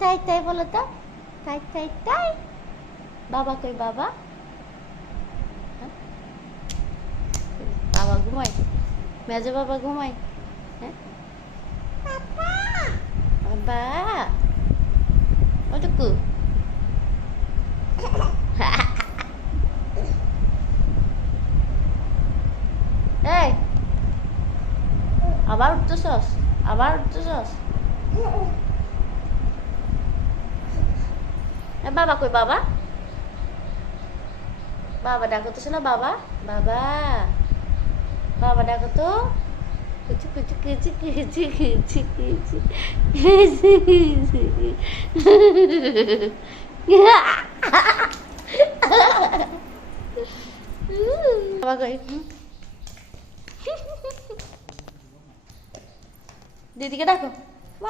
তাই তাই বলো তো, তাই তাই তাই। বাবা কই বাবা? হ্যাঁ? বাবা ঘুমাই, মেজো বাবা ঘুমাই। হ্যাঁ বাবা ওটুকু। এই আবার উঠতেছস, আবার উঠতেছস। বাবা কই বাবা? বাবা ডাকো তো শোনা, বাবা বাবা, বাবা ডাকো তো। কুচি কুচি কুচি কুচি কুচি কুচি কুচি বাবা কই? দিদিকে ডাকো,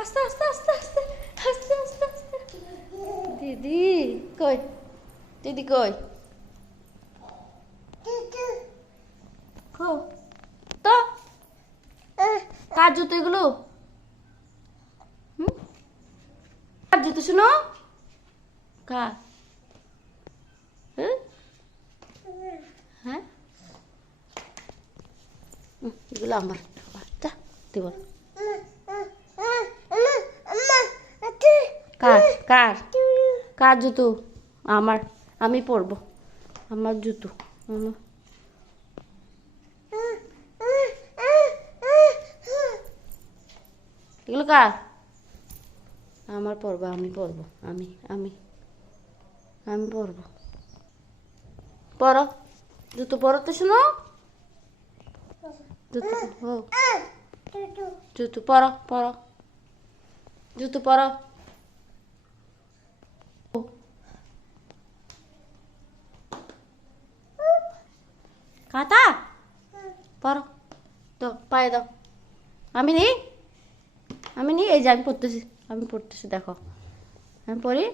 আস্তে আস্তে আস্তে আস্তে আস্তে আস্তে আস্তে। দিদি কই? দিদি কই? তো কার জুতো এগুলো? কার জুতো শুনো? কার? হ্যাঁ এগুলো আমার, যা দেব। কার কার কার জুতো? আমার, আমি পরবো, আমার জুতো আমার। এগুলো কার? আমার পরবো, আমি পরবো, আমি আমি আমি পরবো। পরো জুতো, পরো তো শোনো, জুতো ও জুতো পরো, পরো জুতো পরো। খাতা পরো, তো পায়ে দাও। আমি নেই, আমি নেই, এই যে আমি পড়তেছি, আমি পড়তেছি দেখো, আমি পড়ি।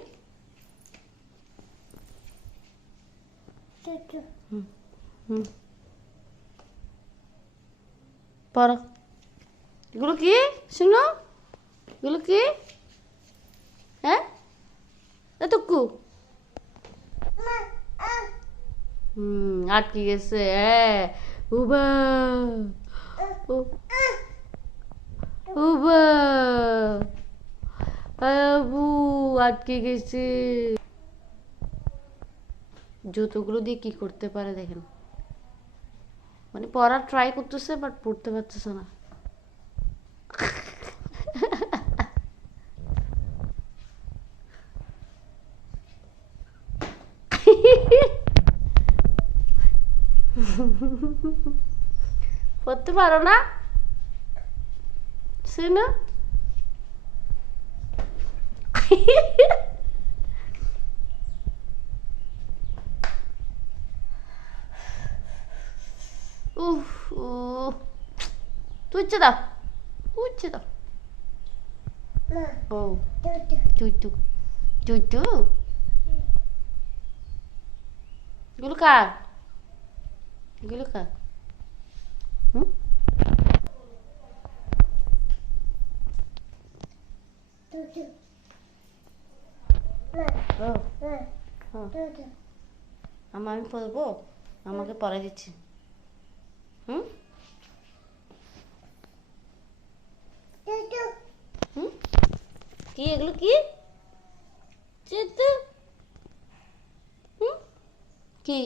হুম হুম পড়ো। এগুলো কি শুনো? এগুলো কি? হ্যাঁ এতটুকু আটকে গেছে। হ্যাঁ উবা উবা আবু আটকে গেছে। জুতোগুলো দিয়ে কি করতে পারে দেখেন, মানে পড়ার ট্রাই করতেছে বাট পড়তে পারতেছে না। পড়তে পারো না শুনো? উফ তুইছে দাও, তুইছে দাও। ও চুইটু চুইটু, এগুলো কার? এগুলো কার? হুম ও আমি পরবো, আমাকে পরে দিচ্ছি। হুম হুম কি এগুলো কি? হুম কি?